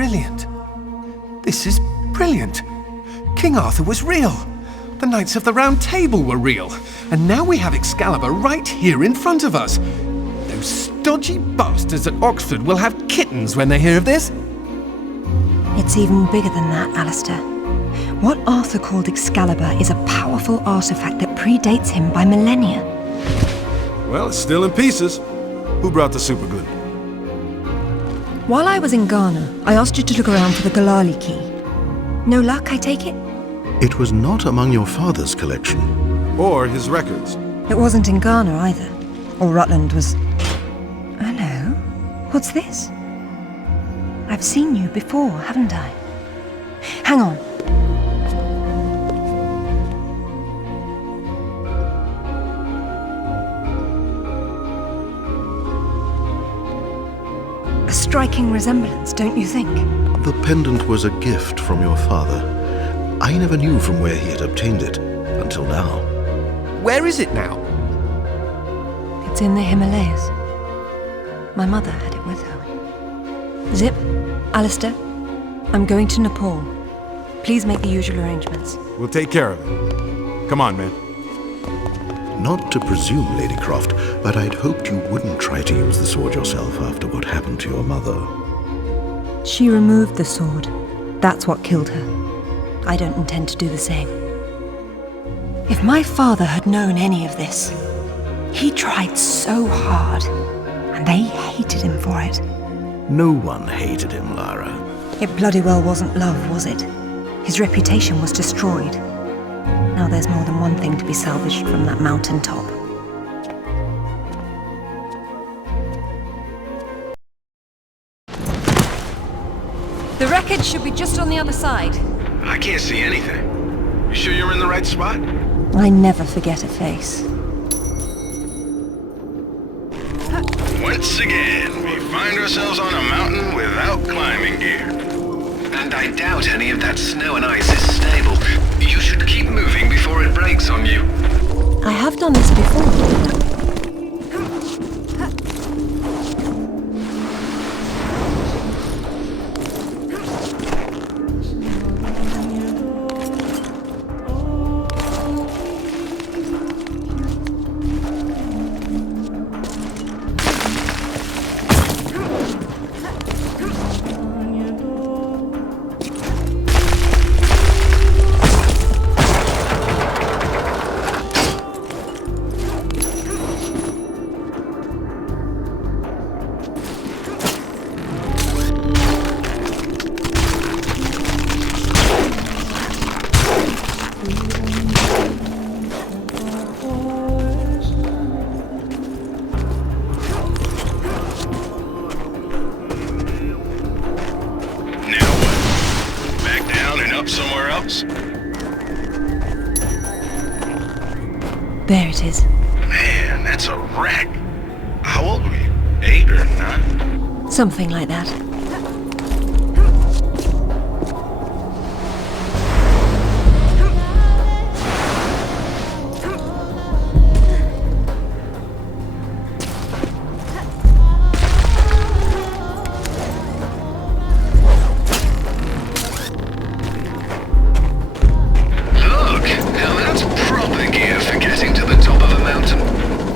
brilliant. This is brilliant. King Arthur was real. The Knights of the Round Table were real. And now we have Excalibur right here in front of us. Those stodgy bastards at Oxford will have kittens when they hear of this. It's even bigger than that, Alistair. What Arthur called Excalibur is a powerful artifact that predates him by millennia. Well, it's still in pieces. Who brought the superglue? While I was in Ghana, I asked you to look around for the Galali key. No luck, I take it? It was not among your father's collection. Or his records. It wasn't in Ghana either. Or Rutland was... Hello? What's this? I've seen you before, haven't I? Hang on. A striking resemblance, don't you think? The pendant was a gift from your father. I never knew from where he had obtained it, until now. Where is it now? It's in the Himalayas. My mother had it with her. Zip, Alistair, I'm going to Nepal. Please make the usual arrangements. We'll take care of it. Come on, man. Not to presume, Lady Croft, but I'd hoped you wouldn't try to use the sword yourself after what happened to your mother. She removed the sword. That's what killed her. I don't intend to do the same. If my father had known any of this, he tried so hard, and they hated him for it. No one hated him, Lara. It bloody well wasn't love, was it? His reputation was destroyed. Now there's more than one thing to be salvaged from that mountaintop. The wreckage should be just on the other side. I can't see anything. You sure you're in the right spot? I never forget a face. Once again, we find ourselves on a mountain without climbing gear. And I doubt any of that snow and ice is stable. You should keep moving before it breaks on you. I have done this before. There it is. Man, that's a wreck. How old were you? 8 or 9? Something like that.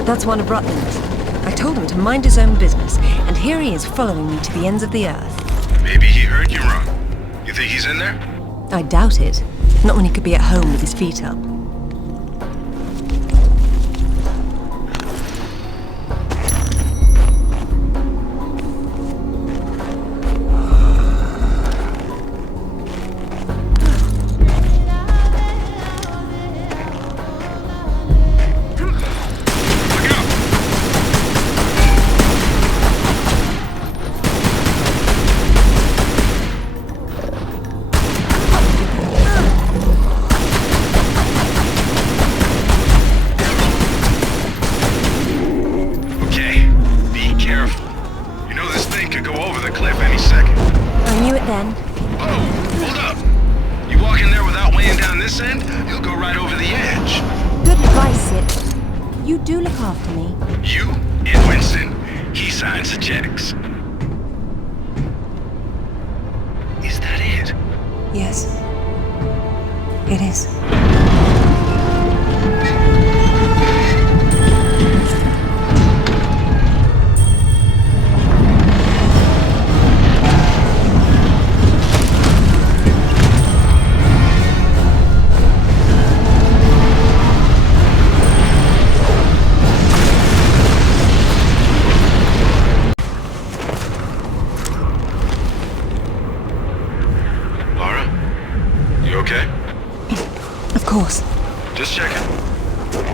That's one of Rutland's. I told him to mind his own business, and here he is following me to the ends of the earth. Maybe he heard you wrong. You think he's in there? I doubt it. Not when he could be at home with his feet up. Yes. It is. Lara? You okay? Of course. Just checking.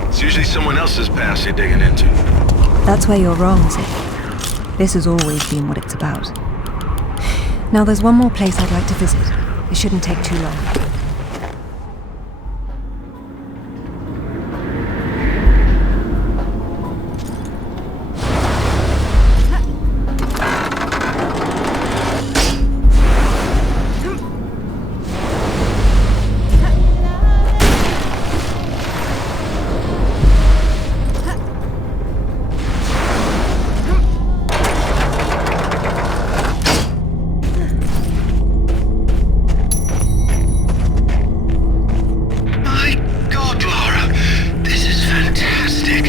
It's usually someone else's past you're digging into. That's where you're wrong, Zip. This has always been what it's about. Now there's one more place I'd like to visit. It shouldn't take too long. My God, Lara! This is fantastic!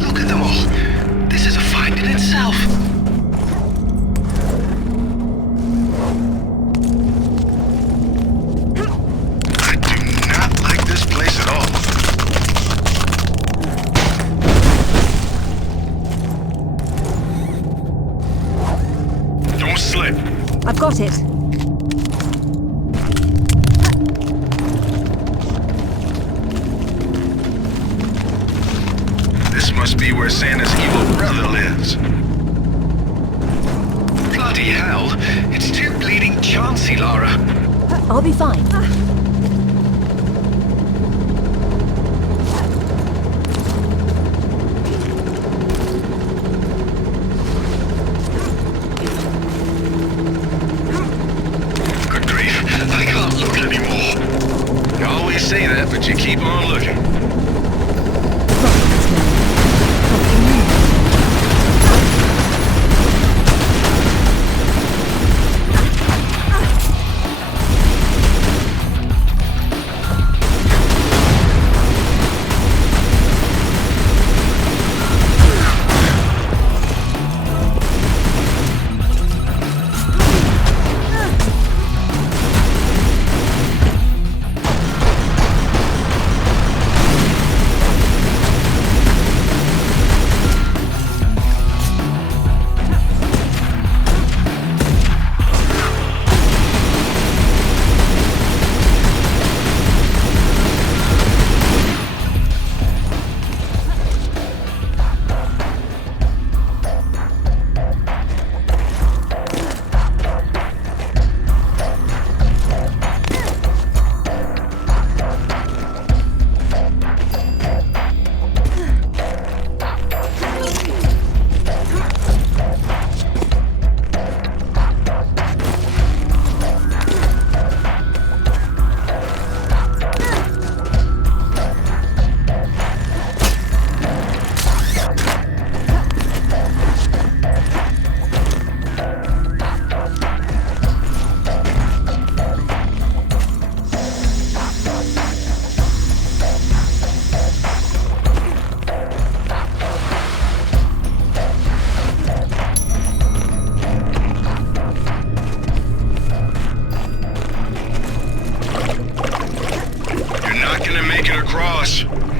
Look at them all! This is a find in itself! I do not like this place at all. Don't slip! I've got it. This must be where Santa's evil brother lives. Bloody hell! It's too bleeding chancy, Lara. I'll be fine. Good grief, I can't look anymore. You always say that, but you keep on looking.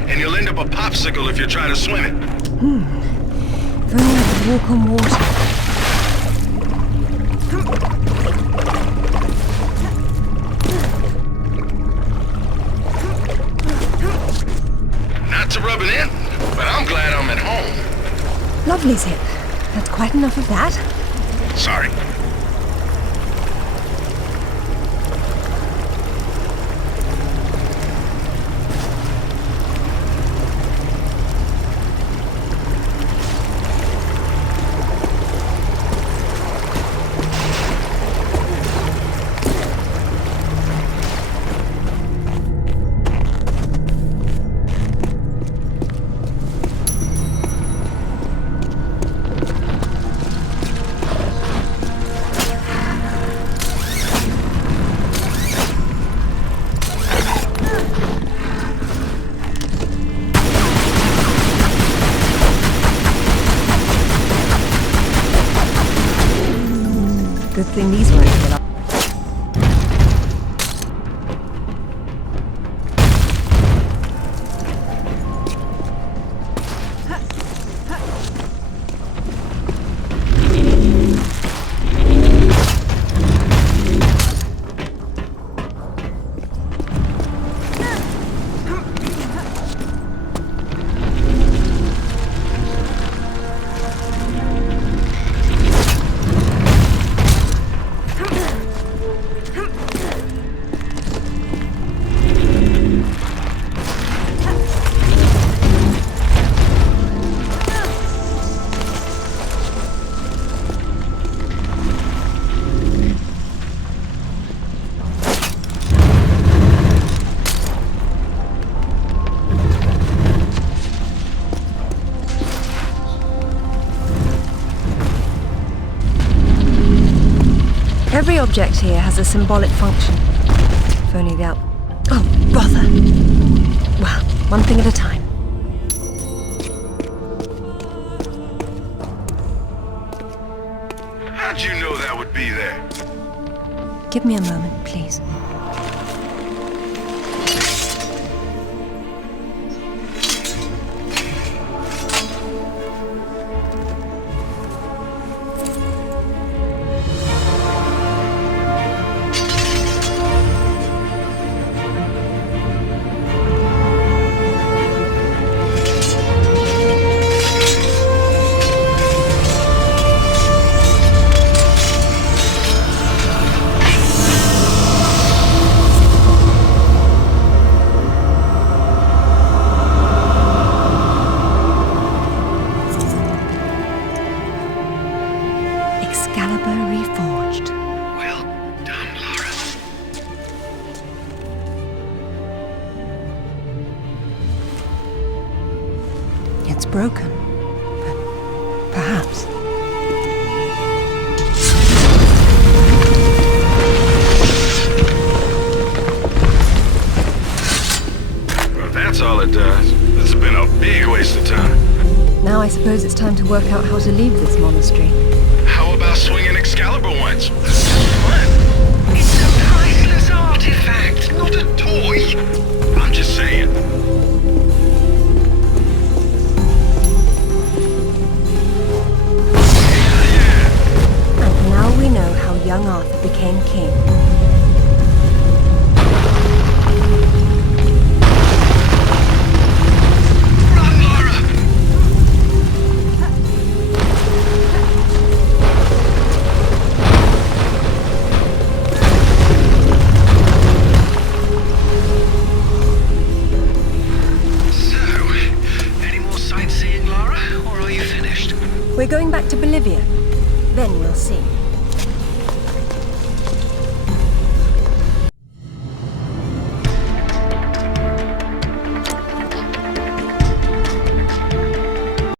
And you'll end up a popsicle if you try to swim it. If only I could walk on water. Not to rub it in, but I'm glad I'm at home. Lovely, Zip. That's quite enough of that. Sorry. Good thing these won't fill up. Every object here has a symbolic function. If only the Oh, bother! Well, one thing at a time. How'd you know that would be there? Give me a moment, please. Reforged. Well done, Lara. It's broken, but perhaps. Well, that's all it does. This has been a big waste of time. Now I suppose it's time to work out how to leave this monastery. How about swinging Excalibur once? This is fun. It's a priceless artifact, not a toy. I'm just saying. And now we know how young Arthur became king. Run, Lara! We're going back to Bolivia. Then we'll see.